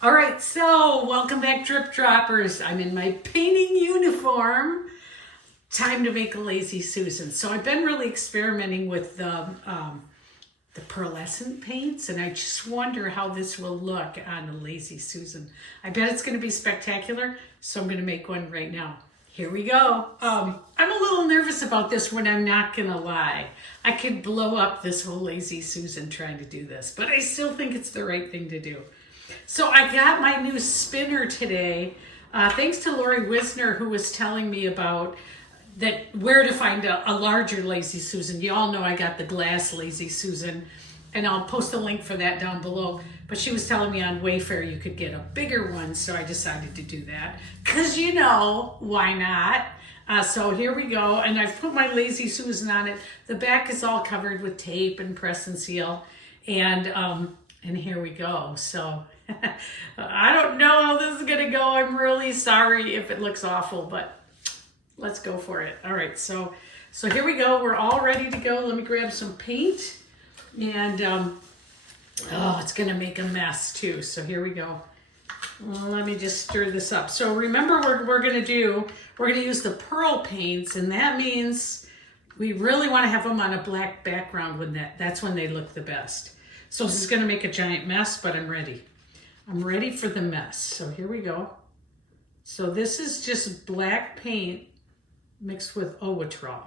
All right, so welcome back, Drip Droppers. I'm in my painting uniform. Time to make a Lazy Susan. So I've been really experimenting with the pearlescent paints, and I just wonder how this will look on a Lazy Susan. I bet it's going to be spectacular, so I'm going to make one right now. Here we go. I'm a little nervous about this one, I'm not going to lie. I could blow up this whole Lazy Susan trying to do this, but I still think it's the right thing to do. So I got my new spinner today, thanks to Lori Wisner, who was telling me about that where to find a larger Lazy Susan. You all know I got the glass Lazy Susan, and I'll post a link for that down below. But she was telling me on Wayfair you could get a bigger one, so I decided to do that. Because you know, why not? So here we go, and I've put my Lazy Susan on it. The back is all covered with tape and press and seal, and here we go. So I don't know how this is gonna go. I'm really sorry if it looks awful, but let's go for it. All right, so here we go. We're all ready to go. Let me grab some paint, and oh, it's gonna make a mess too. So here we go. Let me just stir this up. So remember what we're gonna do. We're gonna use the pearl paints, and that means we really want to have them on a black background when that's when they look the best. So this is gonna make a giant mess, but I'm ready. I'm ready for the mess. So here we go. So this is just black paint mixed with Owatrol.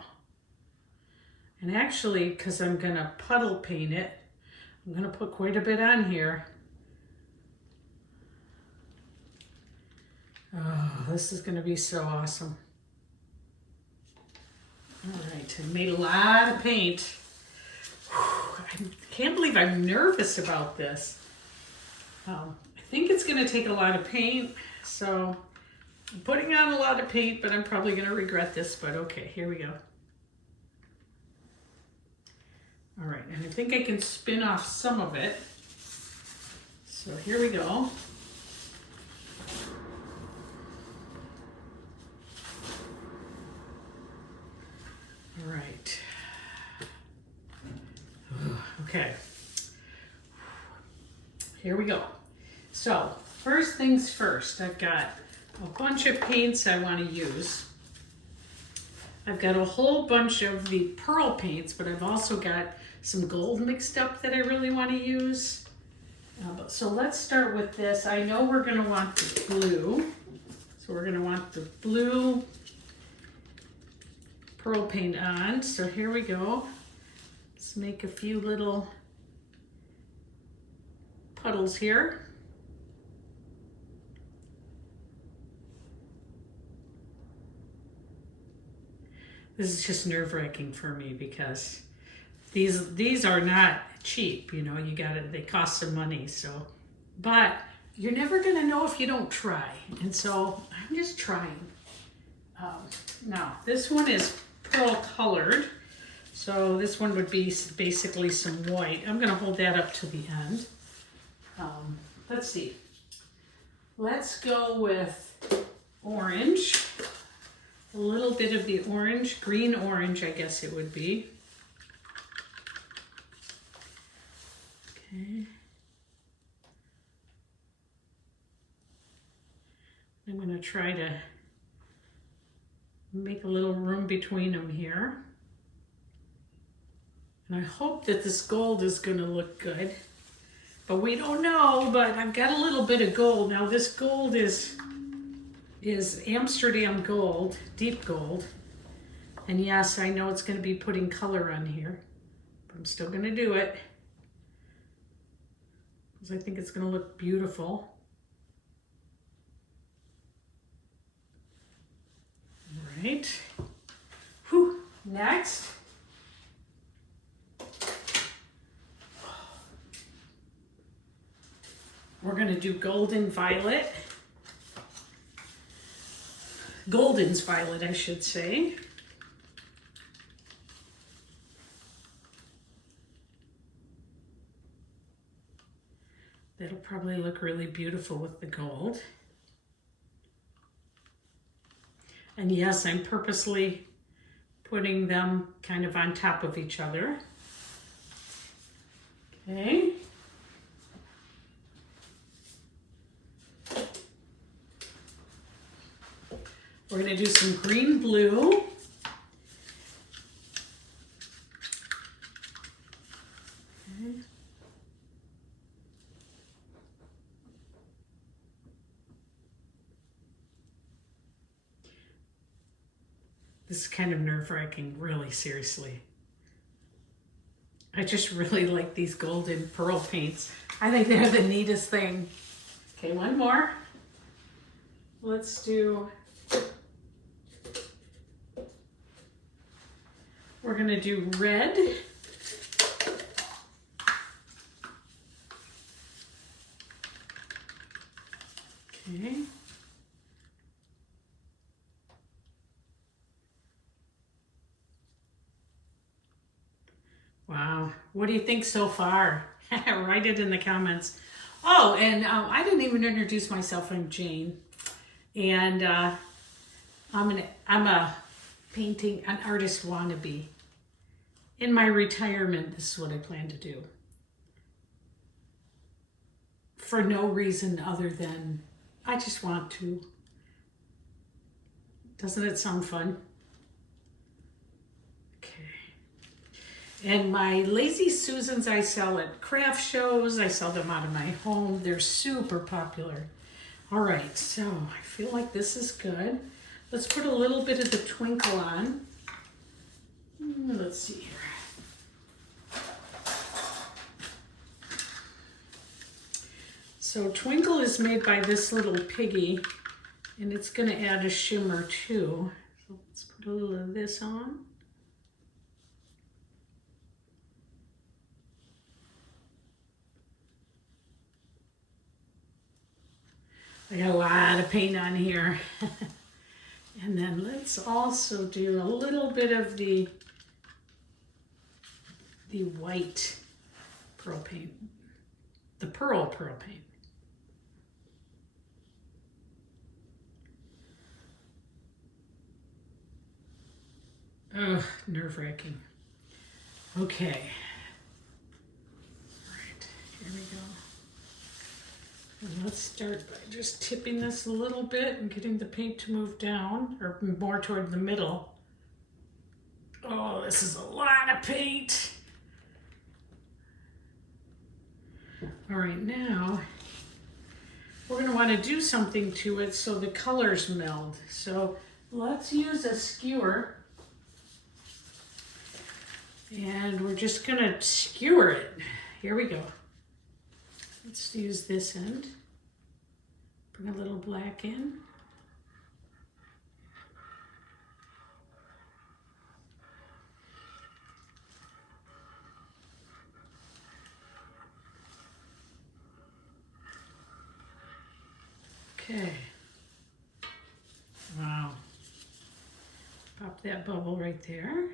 And actually, because I'm gonna puddle paint it, I'm gonna put quite a bit on here. Oh, this is gonna be so awesome. All right, I made a lot of paint. I can't believe I'm nervous about this. I think it's gonna take a lot of paint, so I'm putting on a lot of paint, but I'm probably gonna regret this, but okay, here we go. All right, and I think I can spin off some of it. So here we go. All right. Okay. Here we go. So first things first, I've got a bunch of paints I want to use. I've got a whole bunch of the pearl paints, but I've also got some gold mixed up that I really want to use. So let's start with this. I know we're going to want the blue. So we're going to want the blue pearl paint on. So here we go. Let's make a few little puddles here. This is just nerve-wracking for me because these are not cheap, you know, they cost some money, so, but you're never gonna know if you don't try, and so I'm just trying. Now, this one is pearl colored, so this one would be basically some white. I'm gonna hold that up to the end. Let's see. Let's go with orange. A little bit of the orange, green orange, I guess it would be. Okay. I'm going to try to make a little room between them here. And I hope that this gold is going to look good. But we don't know, but I've got a little bit of gold. Now this gold is Amsterdam gold, deep gold. And yes, I know it's going to be putting color on here, but I'm still going to do it because I think it's going to look beautiful. All right. Whew. Next. We're going to do golden violet. Golden's violet, I should say. That'll probably look really beautiful with the gold. And yes, I'm purposely putting them kind of on top of each other. Okay. We're going to do some green blue. This is kind of nerve-wracking, really, seriously. I just really like these golden pearl paints. I think they're the neatest thing. Okay, one more. Let's do, we're gonna do red. Okay. Wow, what do you think so far? Write it in the comments. Oh, and I didn't even introduce myself. I'm Jane, and I'm a an artist wannabe. In my retirement, this is what I plan to do. For no reason other than I just want to. Doesn't it sound fun? And my Lazy Susans I sell at craft shows. I sell them out of my home. They're super popular. All right, so I feel like this is good. Let's put a little bit of the twinkle on. Let's see here. So twinkle is made by this little piggy, and it's gonna add a shimmer too. So let's put a little of this on. I got a lot of paint on here. And then let's also do a little bit of the white pearl paint, the pearl paint. Ugh, nerve-wracking. Okay. All right, here we go. And let's start by just tipping this a little bit and getting the paint to move down, or more toward the middle. Oh, this is a lot of paint. All right, now we're going to want to do something to it so the colors meld. So let's use a skewer, and we're just going to skewer it. Here we go. Let's use this end. Bring a little black in. Okay. Wow. Pop that bubble right there.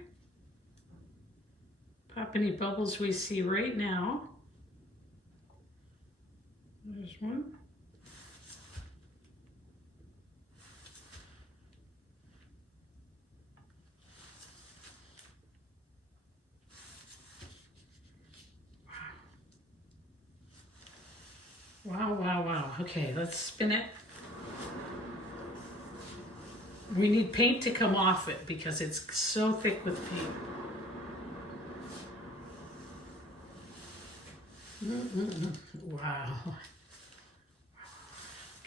Pop any bubbles we see right now. There's one. Wow, wow, wow. Okay, let's spin it. We need paint to come off it because it's so thick with paint. Wow.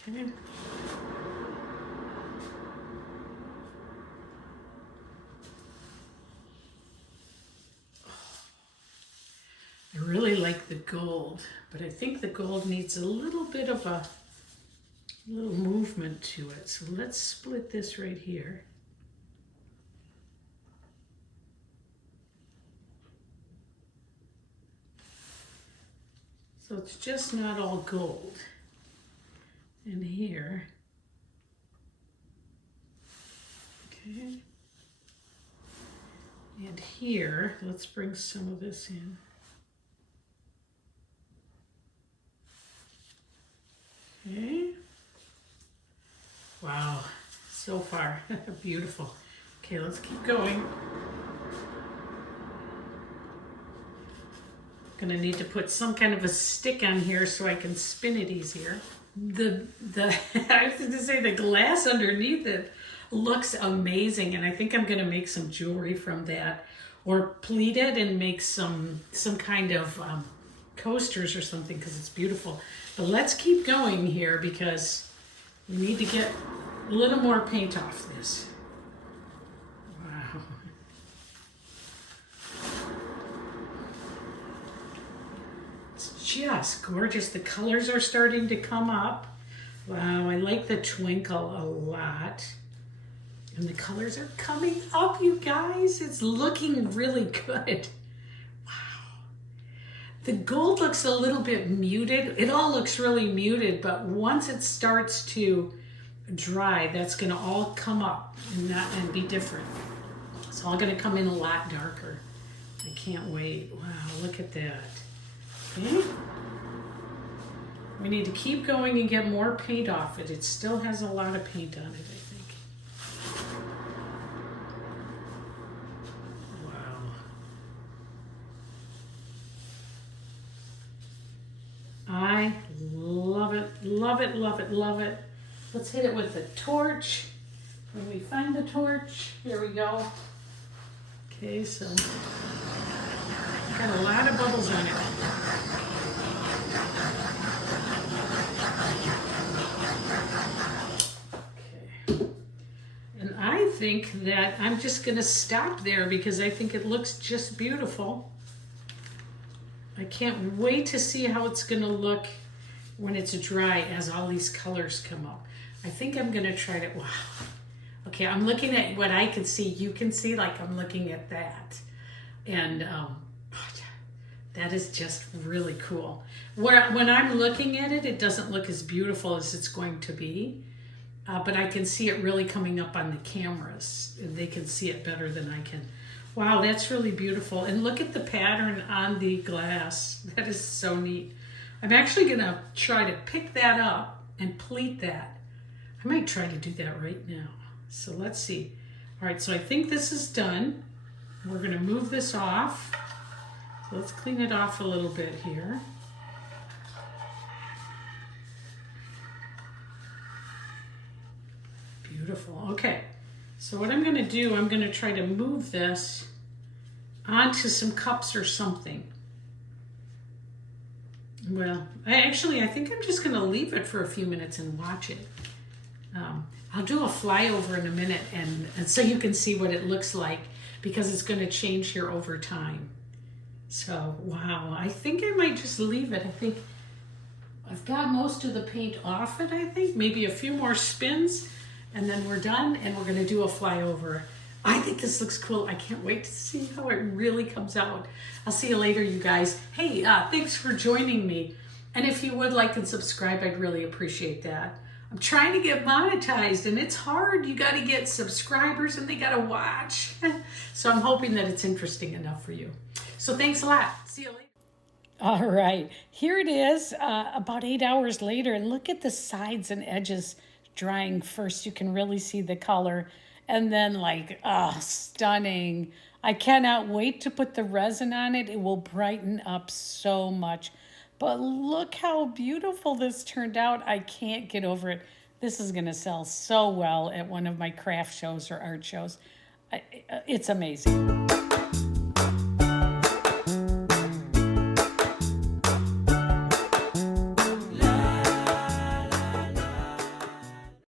Okay. I really like the gold, but I think the gold needs a little bit of a little movement to it. So let's split this right here. So it's just not all gold. And here, okay. And here, let's bring some of this in. Okay. Wow, so far, beautiful. Okay, let's keep going. Gonna need to put some kind of a stick on here so I can spin it easier. The I have to say the glass underneath it looks amazing, and I think I'm gonna make some jewelry from that, or pleat it and make some kind of coasters or something, because it's beautiful. But let's keep going here because we need to get a little more paint off this. Wow. It's just gorgeous. The colors are starting to come up. Wow, I like the twinkle a lot. And the colors are coming up, you guys. It's looking really good. The gold looks a little bit muted. It all looks really muted, but once it starts to dry, that's gonna all come up and be different. It's all gonna come in a lot darker. I can't wait. Wow, look at that. Okay. We need to keep going and get more paint off it. It still has a lot of paint on it, I think. I love it, love it, love it, love it. Let's hit it with the torch. When we find the torch, here we go. Okay, so got a lot of bubbles on it. Okay. And I think that I'm just gonna stop there because I think it looks just beautiful. I can't wait to see how it's gonna look when it's dry as all these colors come up. I think I'm gonna try to, wow. Okay, I'm looking at what I can see. You can see, like I'm looking at that. And that is just really cool. When I'm looking at it, it doesn't look as beautiful as it's going to be. But I can see it really coming up on the cameras. They can see it better than I can. Wow, that's really beautiful. And look at the pattern on the glass. That is so neat. I'm actually gonna try to pick that up and pleat that. I might try to do that right now. So let's see. All right, so I think this is done. We're gonna move this off. So let's clean it off a little bit here. Beautiful, okay. So what I'm gonna do, I'm gonna try to move this onto some cups or something. Well, I think I'm just gonna leave it for a few minutes and watch it. I'll do a flyover in a minute and so you can see what it looks like, because it's gonna change here over time. So, wow, I think I might just leave it. I think I've got most of the paint off it, I think. Maybe a few more spins, and then we're done, and we're gonna do a flyover. I think this looks cool. I can't wait to see how it really comes out. I'll see you later, you guys. Hey, thanks for joining me. And if you would like and subscribe, I'd really appreciate that. I'm trying to get monetized, and it's hard. You gotta get subscribers, and they gotta watch. So I'm hoping that it's interesting enough for you. So thanks a lot. See you later. All right, here it is about 8 hours later, and look at the sides and edges drying first. You can really see the color, and then like, stunning. I cannot wait to put the resin on it. It will brighten up so much. But look how beautiful this turned out. I can't get over it. This is gonna sell so well at one of my craft shows or art shows. It's amazing.